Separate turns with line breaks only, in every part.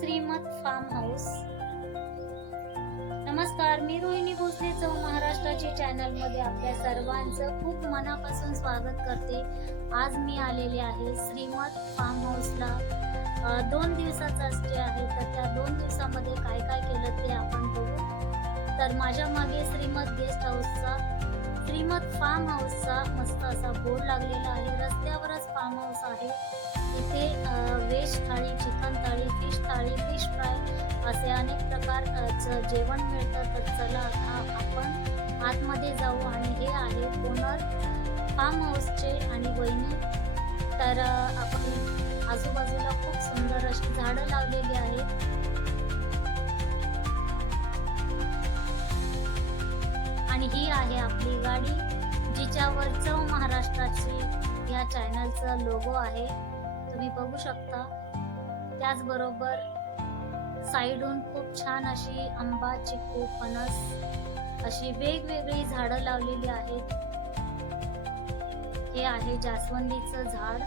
श्रीमत form house. नमस्कार मी रोहिणी भोसले चौ महाराष्ट्राचे चॅनलमध्ये आपल्या सर्वांचं खूप मनापासून स्वागत करते. आज मी आलेले आहे श्रीमत फार्म हाऊसला. दोन दिवसाचा स्टे आहे तर त्या दोन दिवसामध्ये काय काय केलं ते आपण बघू. तर माझ्या मागे श्रीमत गेस्ट हाऊसचा श्रीमत फार्म हाऊसचा मस्त असा बोर्ड लागलेला आहे. रस्त्यावरच फार्म हाऊस आहे. इथे व्हेज थाळी चिकन थाळी फिश थाळी फिश फ्राय असे अनेक प्रकारचं जेवण मिळतं. तर चला आता आपण आतमध्ये जाऊ आणि हे आहे ओनर फार्म हाऊसचे आणि वहिनी. तर आपण आजूबाजूला खूप सुंदर अशी झाडं लावलेली आहेत. आणि ही आहे आपली गाडी जिच्यावर चव महाराष्ट्राची या चॅनलचा लोगो आहे. तुम्ही बघू शकता. त्याचबरोबर साईडून खूप छान अशी आंबा चिकू फणस अशी वेगवेगळी झाडं लावलेली आहेत. हे आहे जास्वंदीचं झाड.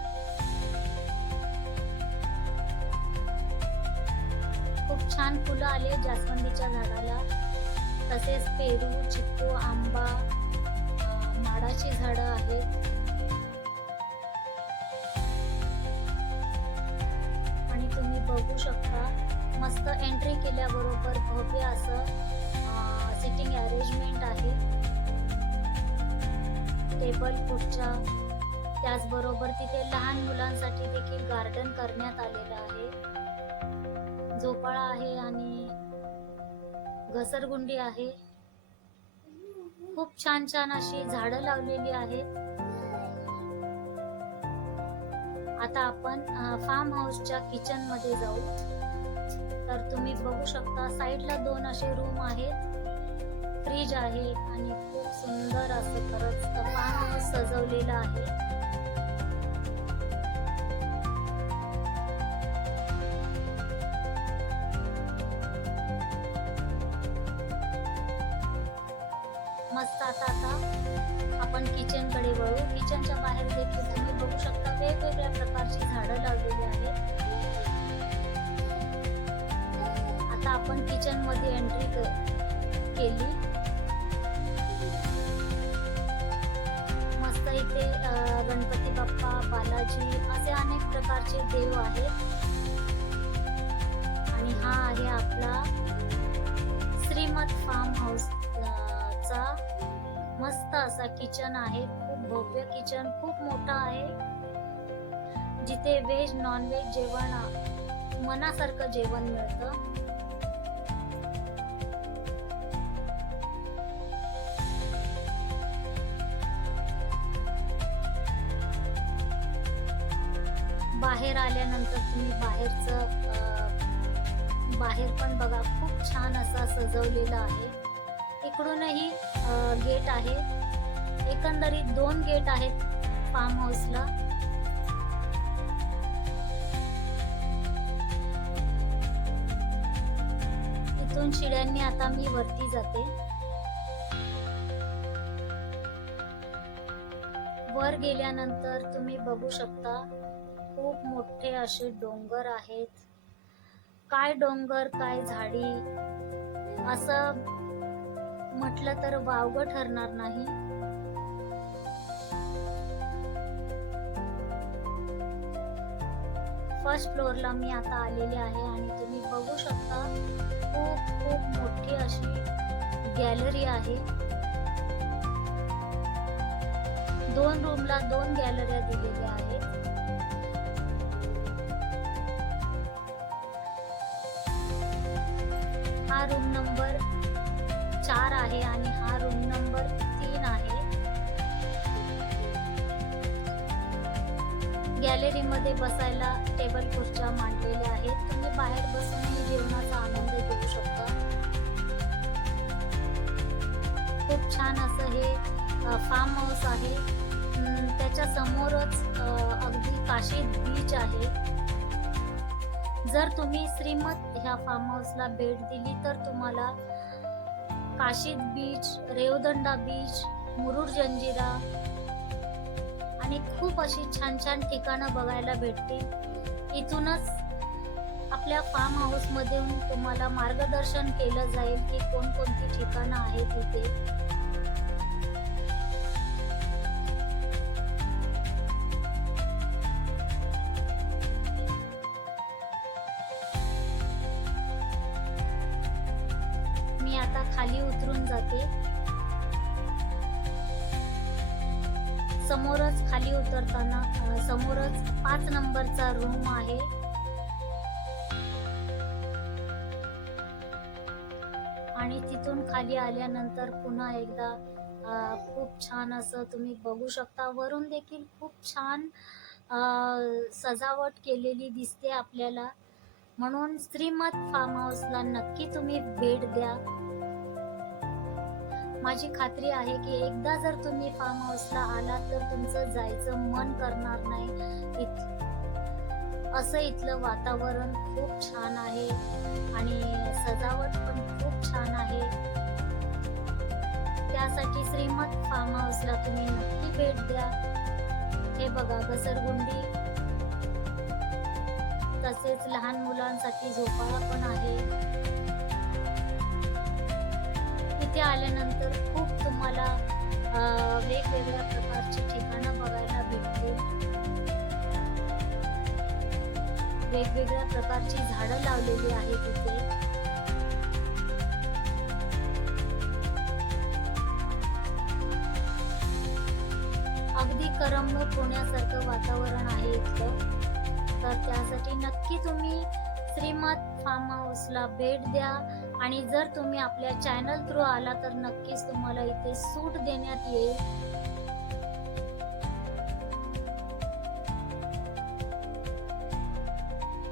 खूप छान फुलं आले जास्वंदीच्या झाडाला. तसेच पेरू चिक्कू आंबा माडाची झाडं आहेत. बघू शकता. मस्त एंट्री केल्याबरोबर भव्य असं सिटिंग अरेंजमेंट आहे. टेबल खुर्च्या. त्याचबरोबर तिथे लहान मुलांसाठी देखील गार्डन करण्यात आलेलं आहे. झोपाळा आहे आणि घसरगुंडी आहे. खूप छान छान अशी झाडं लावलेली आहेत. आता आपण फार्म हाऊसच्या किचनमध्ये जाऊ. तर तुम्ही बघू शकता साईडला दोन असे रूम आहेत. फ्रीज आहे आणि खूप सुंदर असं खरंच फार्म हाऊस सजवलेलं आहे. आपण किचनकडे वळू. किचनच्या बाहेर देखील तुम्ही बघू शकता वेगवेगळ्या प्रकारची झाडं लावलेली आहेत. आता आपण किचनमध्ये एंट्री केली. मस्त इथे गणपती बाप्पा बालाजी असे अनेक प्रकारचे देव आहेत. आणि हा आहे आपला श्रीमत फार्म हाऊस चा मस्त असा किचन आहे. खूप भव्य किचन खूप मोठा आहे. जिथे व्हेज नॉन व्हेज जेवण मनासारखं जेवण मिळतं. बाहेर आल्यानंतर तुम्ही बाहेरचं बाहेर पण बघा. खूप छान असा सजवलेला आहे. इकडूनही गेट आहे. एकंदरीत दोन गेट आहेत फार्म हाऊसला इथून शिड्यांनी आता मी वरती जाते. वर गेल्यानंतर तुम्ही बघू शकता खूप मोठे असे डोंगर आहेत. काय डोंगर काय झाडी असं म्हटलं तर वावग ठरणार नाही. फर्स्ट फ्लोअरला मी आता आलेले आहे आणि तुम्ही बघू शकता खूप खूप मोठी अशी गॅलरी आहे. दोन रूमला दोन गॅलऱ्या दिलेल्या आहेत. हा रूम नंबर चार आहे आणि हा रूम नंबर तीन आहे. गॅलरीमध्ये बसायला टेबल खुर्च्या मांडलेल्या आहेत. तुम्ही बाहेर बसून जेवणाचा आनंद घेऊ शकता. खूप छान असं हे फार्म हाऊस आहे. त्याच्या समोरच अगदी काशी बीच आहे. जर तुम्ही श्रीमत ह्या फार्म हाऊसला भेट दिली तर तुम्हाला काशीद बीच रेवदंडा बीच मुरुड जंजिरा आणि खूप अशी छान छान ठिकाणं बघायला भेटतील. इथूनच आपल्या फार्म हाऊसमधून तुम्हाला मार्गदर्शन केलं जाईल की कोणकोणती ठिकाणं आहेत इथे. समोरच खाली उतरताना समोरच पाच नंबरचा रूम आहे. आणि तिथून खाली आल्यानंतर पुन्हा एकदा खूप छान असं तुम्ही बघू शकता. वरून देखील खूप छान अ, सजावट केलेली दिसते आपल्याला. म्हणून श्रीमत फार्म हाऊसला नक्की तुम्ही भेट द्या. माझी खात्री आहे की एकदा जर तुम्ही फार्म हाऊसला आलात तर तुमचं जायचं मन करणार नाही. इत- असं इथलं वातावरण खूप छान आहे आणि सजावट पण खूप छान आहे. त्यासाठी श्रीमत फार्म हाऊसला तुम्ही नक्की भेट द्या. हे बघा घसरगुंडी. तसेच लहान मुलांसाठी झोपाळा पण आहे. इथे आल्यानंतर खूप तुम्हाला वेगवेगळ्या प्रकारची ठिकाणं बघायला भेटतील. वेगवेगळ्या प्रकारची झाडं लावलेली आहेत इथे. अगदी करमणूक होण्यासारखं वातावरण आहे इथलं. तर त्यासाठी नक्की तुम्ही श्रीमत फार्म हाऊसला भेट द्या. आणि जर तुम्ही आपल्या चॅनल थ्रू आला तर नक्कीच तुम्हाला इथे सूट देण्यात येईल.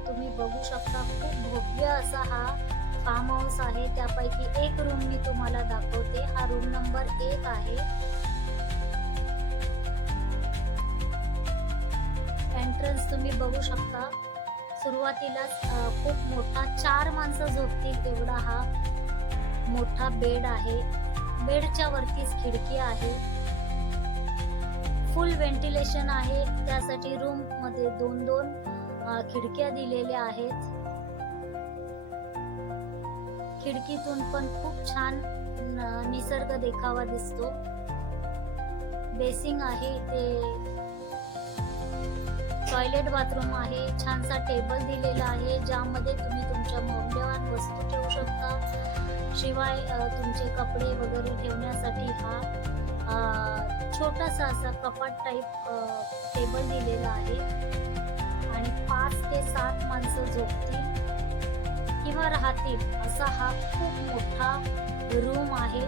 तुम्ही बघू शकता खूप भव्य असा हा फार्म हाऊस आहे. त्यापैकी एक रूम मी तुम्हाला दाखवते. हा रूम नंबर एक आहे. एंट्रन्स तुम्ही बघू शकता. सुरुवातीलाच खूप मोठा चार माणसं झोपतील तेवढा हा मोठा बेड आहे. बेडच्या वरतीच खिडकी आहे. फुल व्हेंटिलेशन आहे. त्यासाठी रूममध्ये दोन दोन खिडक्या दिलेल्या आहेत. खिडकीतून पण खूप छान निसर्ग देखावा दिसतो. बेसिंग आहे ते टॉयलेट बाथरूम आहे छानसा टेबल दिलेला आहे ज्यामध्ये तुम्ही तुमच्या मौल्यवान वस्तू ठेवू शकता. शिवाय तुमचे कपडे वगैरे ठेवण्यासाठी हा छोटासा असा कपाट टाईप टेबल दिलेला आहे. आणि पाच ते सात माणसं झोपतील किंवा राहतील असा हा खूप मोठा रूम आहे.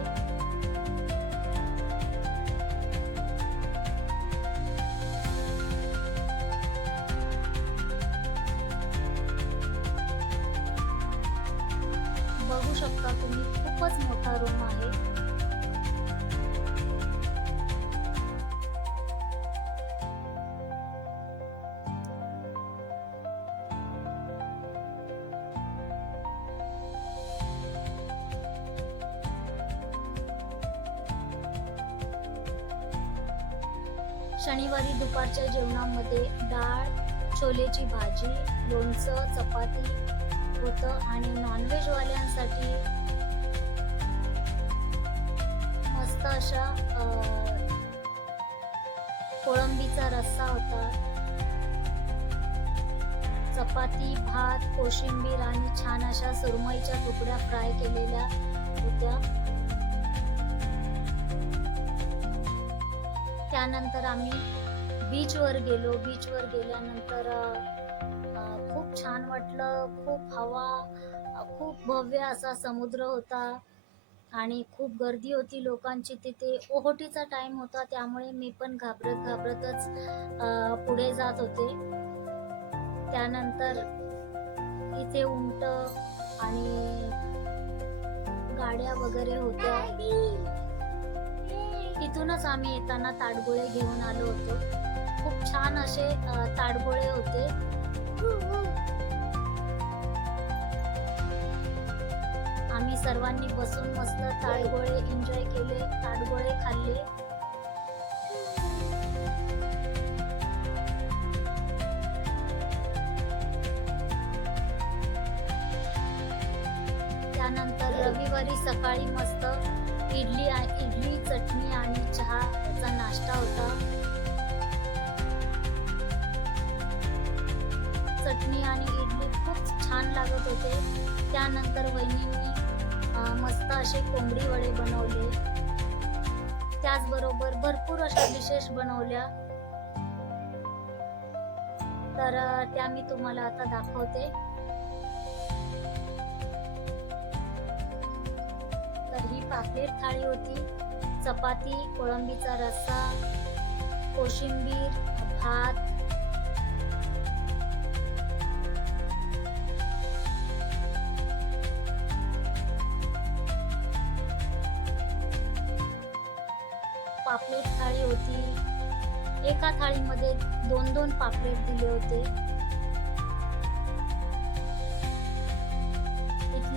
शनिवारी दुपारच्या जेवणामध्ये डाळ छोलेची भाजी लोणचं चपाती होतं आणि नॉनव्हेजवाल्यांसाठी मस्त अशा कोळंबीचा रस्सा होता. चपाती भात कोशिंबीर आणि छान अशा सुरमईच्या तुकड्या फ्राय केलेल्या होत्या. त्यानंतर आम्ही बीचवर गेलो. बीचवर गेल्यानंतर खूप छान वाटलं. खूप हवा खूप भव्य असा समुद्र होता आणि खूप गर्दी होती लोकांची तिथे. ओहोटीचा टाइम होता त्यामुळे मी पण घाबरत घाबरतच पुढे जात होते. त्यानंतर इथे उंट आणि गाड्या वगैरे होत्या. तिथूनच आम्ही येताना ताडगोळे घेऊन आलो होतो. खूप छान असे ताडगोळे होते. आम्ही सर्वांनी बसून मस्त ताडगोळे एन्जॉय केले ताडगोळे खाल्ले. त्यानंतर रविवारी सकाळी मस्त इडली इडली चटणी आणि चहाचा नाश्ता होता. चटणी आणि इडली खूप छान लागत होते. त्यानंतर वहिनींनी मस्त असे कोंबडी वडे बनवले. त्याचबरोबर भरपूर अशा डिशेस बनवल्या. तर त्या मी तुम्हाला आता दाखवते. तर थाळी होती. चपाती कोळंबीचा रस्सा कोशिंबीर भात. पापलेट थाळी होती. एका थाळीमध्ये दोन दोन पापलेट दिले होते.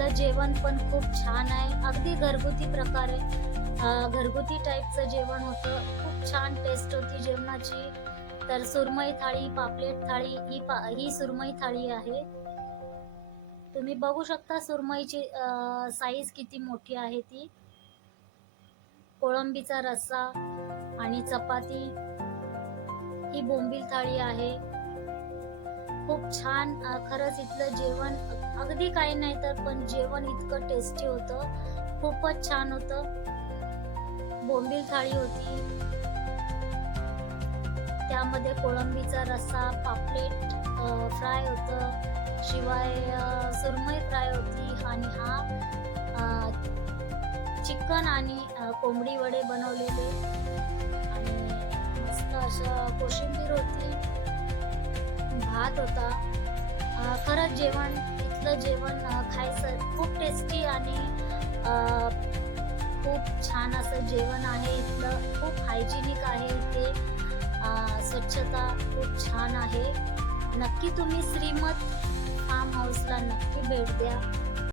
इथलं जेवण पण खूप छान आहे. अगदी घरगुती प्रकारे घरगुती टाईपचं जेवण होतं. खूप छान टेस्ट होती जेवणाची. तर सुरमई थाळी पापलेट थाळी ही पा ही सुरमई थाळी आहे. तुम्ही बघू शकता सुरमईची साईज किती मोठी आहे ती. कोळंबीचा रस्सा आणि चपाती. ही बोंबील थाळी आहे. खूप छान खरंच इथलं जेवण अगदी काही नाही तर पण जेवण इतकं टेस्टी होतं. खूपच छान होतं. बोंबील थाळी होती. त्यामध्ये कोळंबीचा रस्सा पापलेट फ्राय होतं. शिवाय सुरमई फ्राय होती आणि हा चिकन आणि कोंबडी वडे बनवलेले. आणि मस्त असं कोशिंबीर होती. भात होता. खरंच जेवण तिथलं जेवण खायचं. खूप टेस्टी आणि खूप छान असं जेवण आहे इथलं. खूप हायजिनिक आहे इथे. स्वच्छता खूप छान आहे. नक्की तुम्ही श्रीमत फार्म हाऊसला नक्की भेट द्या.